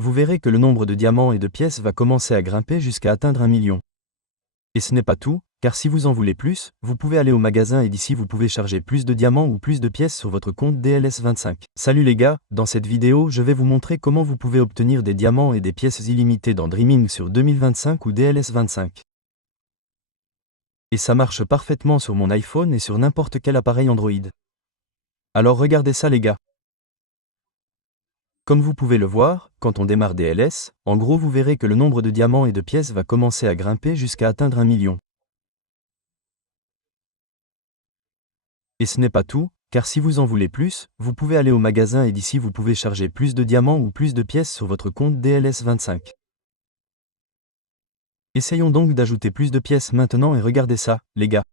vous verrez que le nombre de diamants et de pièces va commencer à grimper jusqu'à atteindre 1 million. Et ce n'est pas tout, car si vous en voulez plus, vous pouvez aller au magasin et d'ici vous pouvez charger plus de diamants ou plus de pièces sur votre compte DLS25. Salut les gars, dans cette vidéo je vais vous montrer comment vous pouvez obtenir des diamants et des pièces illimitées dans Dreaming sur 2025 ou DLS25. Et ça marche parfaitement sur mon iPhone et sur n'importe quel appareil Android. Alors regardez ça les gars. Comme vous pouvez le voir, quand on démarre DLS, en gros vous verrez que le nombre de diamants et de pièces va commencer à grimper jusqu'à atteindre 1 million. Et ce n'est pas tout, car si vous en voulez plus, vous pouvez aller au magasin et d'ici vous pouvez charger plus de diamants ou plus de pièces sur votre compte DLS25. Essayons donc d'ajouter plus de pièces maintenant et regardez ça, les gars.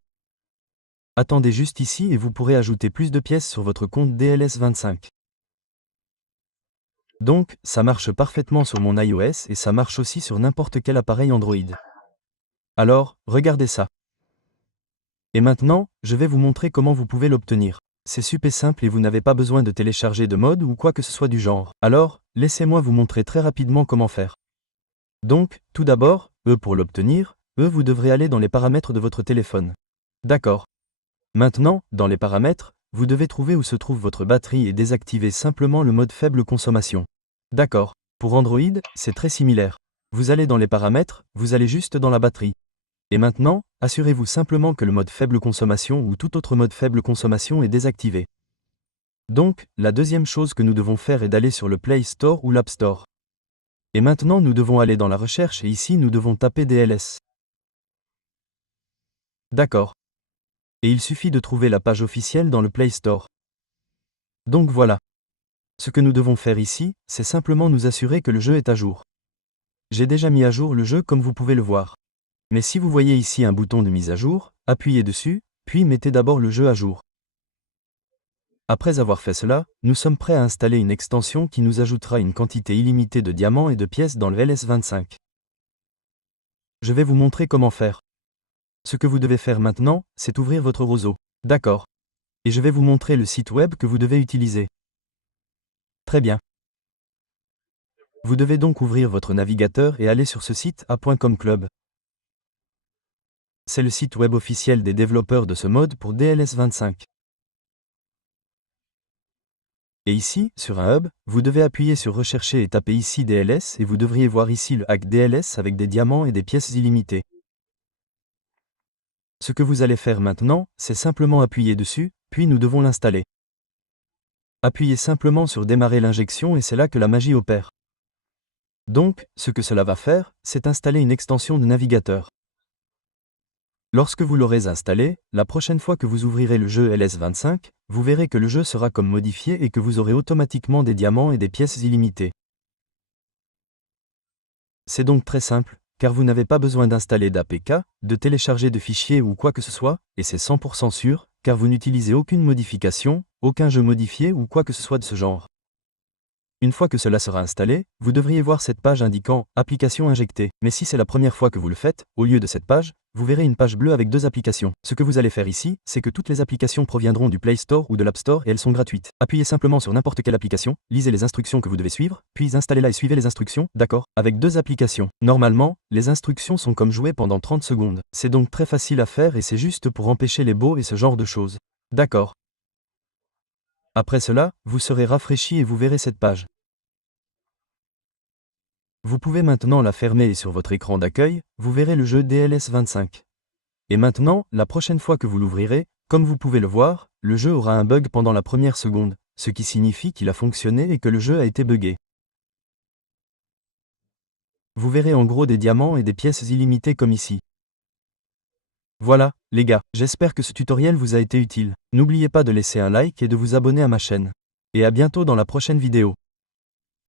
Attendez juste ici et vous pourrez ajouter plus de pièces sur votre compte DLS25. Donc, ça marche parfaitement sur mon iOS et ça marche aussi sur n'importe quel appareil Android. Alors, regardez ça. Et maintenant, je vais vous montrer comment vous pouvez l'obtenir. C'est super simple et vous n'avez pas besoin de télécharger de mode ou quoi que ce soit du genre. Alors, laissez-moi vous montrer très rapidement comment faire. Donc, tout d'abord, pour l'obtenir, vous devrez aller dans les paramètres de votre téléphone. D'accord. Maintenant, dans les paramètres, vous devez trouver où se trouve votre batterie et désactiver simplement le mode faible consommation. D'accord. Pour Android, c'est très similaire. Vous allez dans les paramètres, vous allez juste dans la batterie. Et maintenant, assurez-vous simplement que le mode faible consommation ou tout autre mode faible consommation est désactivé. Donc, la deuxième chose que nous devons faire est d'aller sur le Play Store ou l'App Store. Et maintenant nous devons aller dans la recherche et ici nous devons taper DLS. D'accord. Et il suffit de trouver la page officielle dans le Play Store. Donc voilà. Ce que nous devons faire ici, c'est simplement nous assurer que le jeu est à jour. J'ai déjà mis à jour le jeu comme vous pouvez le voir. Mais si vous voyez ici un bouton de mise à jour, appuyez dessus, puis mettez d'abord le jeu à jour. Après avoir fait cela, nous sommes prêts à installer une extension qui nous ajoutera une quantité illimitée de diamants et de pièces dans le LS25. Je vais vous montrer comment faire. Ce que vous devez faire maintenant, c'est ouvrir votre roseau. D'accord. Et je vais vous montrer le site web que vous devez utiliser. Très bien. Vous devez donc ouvrir votre navigateur et aller sur ce site a.com Club. C'est le site web officiel des développeurs de ce mode pour DLS25. Et ici, sur un hub, vous devez appuyer sur Rechercher et taper ici DLS et vous devriez voir ici le hack DLS avec des diamants et des pièces illimitées. Ce que vous allez faire maintenant, c'est simplement appuyer dessus, puis nous devons l'installer. Appuyez simplement sur Démarrer l'injection et c'est là que la magie opère. Donc, ce que cela va faire, c'est installer une extension de navigateur. Lorsque vous l'aurez installé, la prochaine fois que vous ouvrirez le jeu LS25, vous verrez que le jeu sera comme modifié et que vous aurez automatiquement des diamants et des pièces illimitées. C'est donc très simple, car vous n'avez pas besoin d'installer d'APK, de télécharger de fichiers ou quoi que ce soit, et c'est 100% sûr, car vous n'utilisez aucune modification, aucun jeu modifié ou quoi que ce soit de ce genre. Une fois que cela sera installé, vous devriez voir cette page indiquant « Application injectée ». Mais si c'est la première fois que vous le faites, au lieu de cette page, vous verrez une page bleue avec deux applications. Ce que vous allez faire ici, c'est que toutes les applications proviendront du Play Store ou de l'App Store et elles sont gratuites. Appuyez simplement sur n'importe quelle application, lisez les instructions que vous devez suivre, puis installez-la et suivez les instructions, d'accord, avec deux applications. Normalement, les instructions sont comme jouer pendant 30 secondes. C'est donc très facile à faire et c'est juste pour empêcher les bots et ce genre de choses. D'accord. Après cela, vous serez rafraîchi et vous verrez cette page. Vous pouvez maintenant la fermer et sur votre écran d'accueil, vous verrez le jeu DLS25. Et maintenant, la prochaine fois que vous l'ouvrirez, comme vous pouvez le voir, le jeu aura un bug pendant la première seconde, ce qui signifie qu'il a fonctionné et que le jeu a été buggé. Vous verrez en gros des diamants et des pièces illimitées comme ici. Voilà, les gars, j'espère que ce tutoriel vous a été utile. N'oubliez pas de laisser un like et de vous abonner à ma chaîne. Et à bientôt dans la prochaine vidéo.